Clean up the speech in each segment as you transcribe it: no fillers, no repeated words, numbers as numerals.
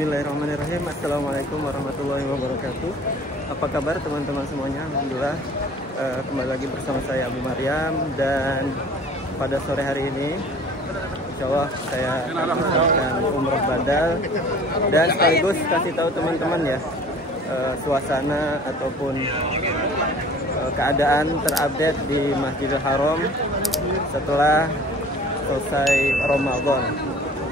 Bismillahirrahmanirrahim. Assalamualaikum warahmatullahi wabarakatuh. Apa kabar teman-teman semuanya? Alhamdulillah, kembali lagi bersama saya Abu Maryam. Dan pada sore hari ini insya Allah saya akan melakukan umroh badal. Dan sekaligus kasih tahu teman-teman ya, suasana ataupun keadaan terupdate di Masjidil Haram setelah selesai Ramadan.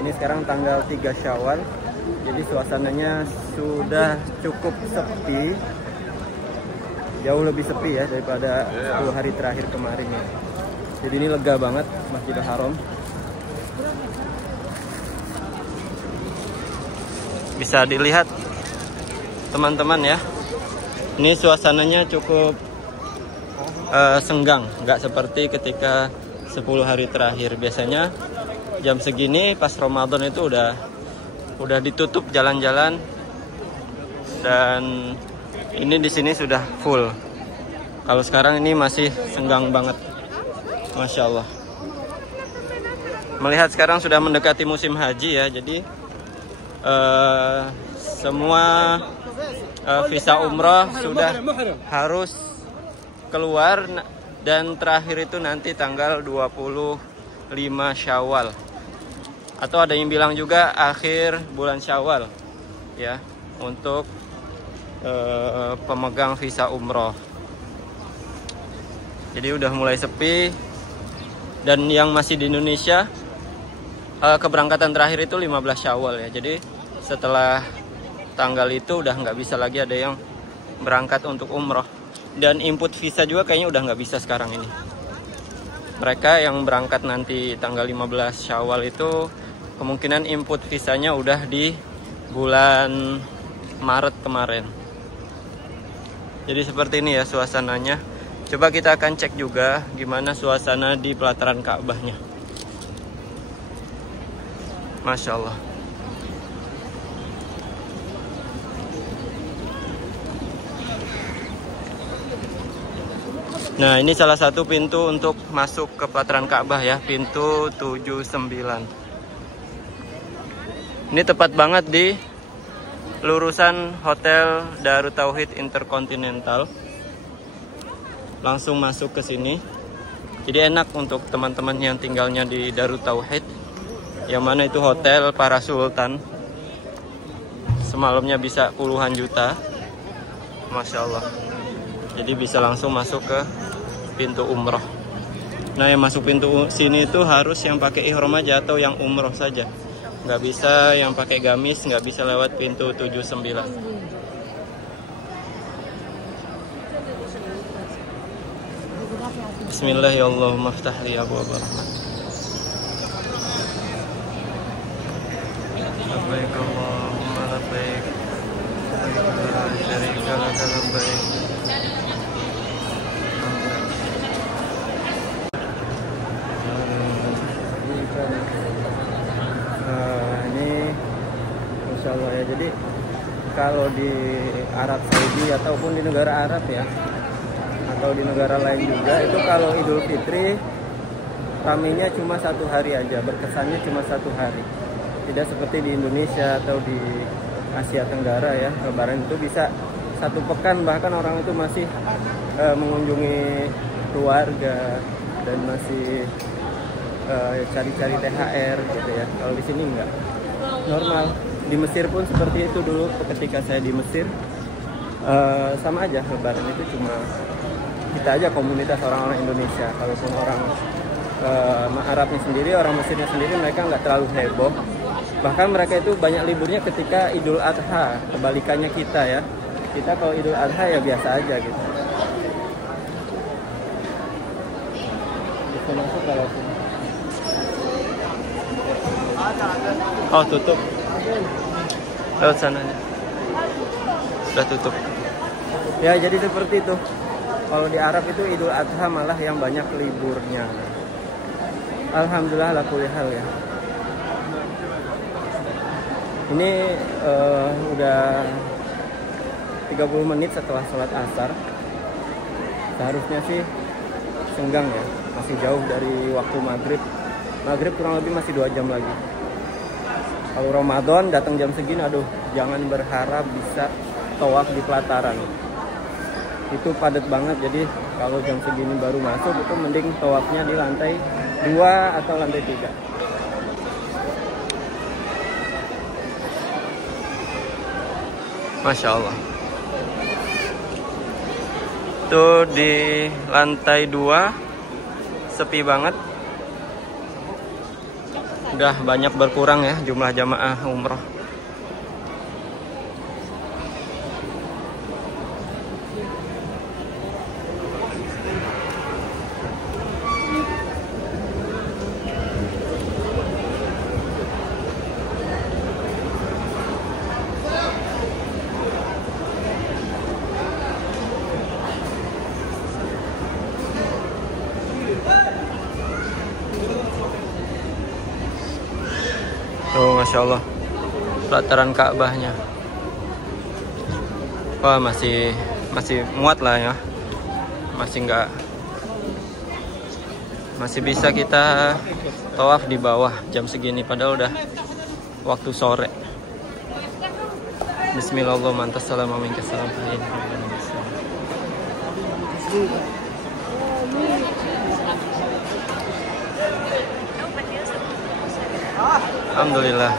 Ini sekarang tanggal 3 Syawal. Jadi suasananya sudah cukup sepi, jauh lebih sepi ya daripada 10 hari terakhir kemarin ya. Jadi ini lega banget Masjidil Haram. Bisa dilihat teman-teman ya. Ini suasananya cukup senggang, nggak seperti ketika 10 hari terakhir. Biasanya jam segini pas Ramadan itu udah ditutup jalan-jalan, dan ini di sini sudah full. Kalau sekarang ini masih senggang banget, Masya Allah. Melihat sekarang sudah mendekati musim haji ya, jadi semua visa umroh sudah harus keluar, dan terakhir itu nanti tanggal 25 Syawal. Atau ada yang bilang juga akhir bulan Syawal ya, untuk pemegang visa umroh. Jadi udah mulai sepi. Dan yang masih di Indonesia, keberangkatan terakhir itu 15 Syawal ya. Jadi setelah tanggal itu udah nggak bisa lagi ada yang berangkat untuk umroh. Dan input visa juga kayaknya udah nggak bisa sekarang ini. Mereka yang berangkat nanti tanggal 15 Syawal itu kemungkinan input visanya udah di bulan Maret kemarin. Jadi seperti ini ya suasananya. Coba kita akan cek juga gimana suasana di pelataran Ka'bahnya. Masya Allah. Nah, ini salah satu pintu untuk masuk ke pelataran Ka'bah ya, pintu 79. Ini tepat banget di lurusan Hotel Darut Tauhid Intercontinental. Langsung masuk ke sini. Jadi enak untuk teman-teman yang tinggalnya di Darut Tauhid, yang mana itu hotel para sultan. Semalamnya bisa puluhan juta. Masya Allah. Jadi bisa langsung masuk ke pintu umroh. Nah, yang masuk pintu sini itu harus yang pakai ihram aja atau yang umroh saja. Nggak bisa yang pakai gamis, nggak bisa lewat pintu 79. Bismillahirrahmanirrahim. Aftah li abwaab rahmat. Labbaik Allahumma labbaik. La syarika laka labbaik. Insya Allah ya. Jadi kalau di Arab Saudi ataupun di negara Arab ya, atau di negara lain juga, itu kalau Idul Fitri ramenya cuma 1 hari aja, berkesannya cuma 1 hari. Tidak seperti di Indonesia atau di Asia Tenggara ya, Lebaran itu bisa 1 pekan, bahkan orang itu masih mengunjungi keluarga dan masih cari-cari THR gitu ya. Kalau di sini enggak, normal. Di Mesir pun seperti itu dulu ketika saya di Mesir, sama aja Lebaran itu cuma kita aja, komunitas orang-orang Indonesia. Kalaupun orang Arabnya sendiri, orang Mesirnya sendiri, mereka nggak terlalu heboh. Bahkan mereka itu banyak liburnya ketika Idul Adha. Kebalikannya kita ya, kita kalau Idul Adha ya biasa aja gitu. Bisa masuk kalau tutup. Lewat sananya sudah tutup ya. Jadi seperti itu. Kalau di Arab itu Idul Adha malah yang banyak liburnya. Alhamdulillah ala kulli hal ya. Ini udah 30 menit setelah sholat asar. Seharusnya sih senggang ya, masih jauh dari waktu maghrib. Maghrib kurang lebih masih 2 jam lagi. Kalau Ramadan datang jam segini, aduh, jangan berharap bisa tawaf di pelataran. Itu padat banget, jadi kalau jam segini baru masuk itu mending tawafnya di lantai 2 atau lantai 3. Masya Allah. Tuh di lantai 2 sepi banget. Udah banyak berkurang ya jumlah jamaah umroh. Tuh, Masya Allah, pelataran Ka'bahnya. Wah, masih muat lah ya. Masih bisa kita tawaf di bawah jam segini, padahal udah waktu sore. Bismillahirrahmanirrahim. Assalamualaikum. Alhamdulillah.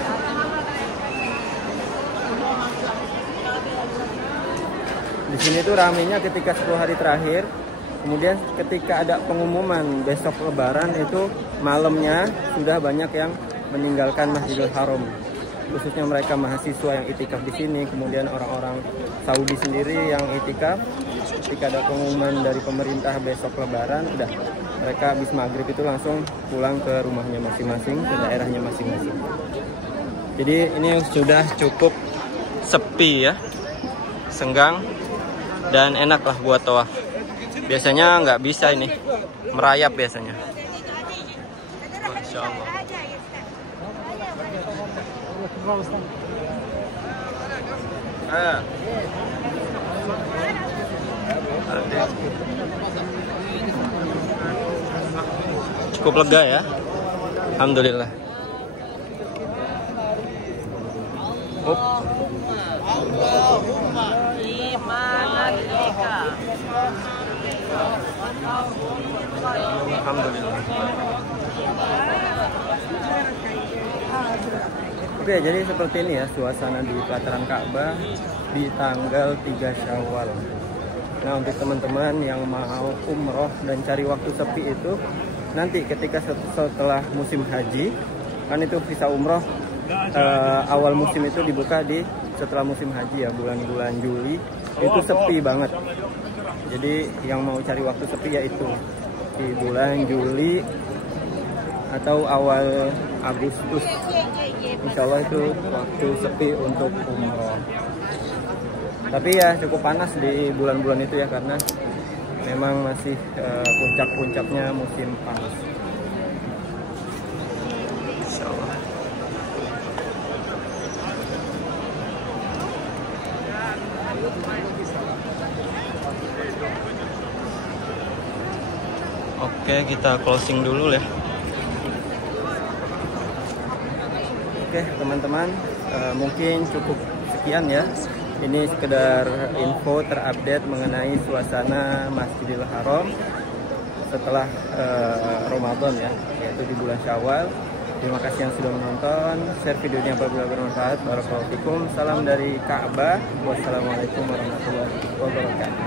Di sini tuh ramenya ketika 10 hari terakhir. Kemudian ketika ada pengumuman besok Lebaran itu malamnya sudah banyak yang meninggalkan Masjidil Haram. Khususnya mereka mahasiswa yang itikaf di sini, kemudian orang-orang Saudi sendiri yang itikaf. Ketika ada pengumuman dari pemerintah besok Lebaran, udah mereka habis maghrib itu langsung pulang ke rumahnya masing-masing, ke daerahnya masing-masing. Jadi ini sudah cukup sepi ya, senggang dan enak lah buat tawaf. Biasanya nggak bisa ini, merayap biasanya. Masya Allah. Cukup lega ya, alhamdulillah. Alhamdulillah. Oke, jadi seperti ini ya suasana di pelataran Ka'bah di tanggal 3 Syawal. Nah, untuk teman-teman yang mau umroh dan cari waktu sepi itu, nanti ketika setelah musim haji, kan itu visa umroh awal musim itu dibuka di setelah musim haji ya, bulan-bulan Juli itu sepi banget. Jadi yang mau cari waktu sepi yaitu di bulan Juli atau awal Agustus. Insya Allah itu waktu sepi untuk umroh. Tapi ya cukup panas di bulan-bulan itu ya, karena memang masih puncak-puncaknya musim panas. Insya Allah. Oke, kita closing dulu ya. Oke teman-teman, mungkin cukup sekian ya. Ini sekedar info terupdate mengenai suasana Masjidil Haram setelah Ramadan ya, yaitu di bulan Syawal. Terima kasih yang sudah menonton. Share videonya apabila bermanfaat. Barakallahu fikum. Salam dari Ka'bah. Wassalamualaikum warahmatullahi wabarakatuh.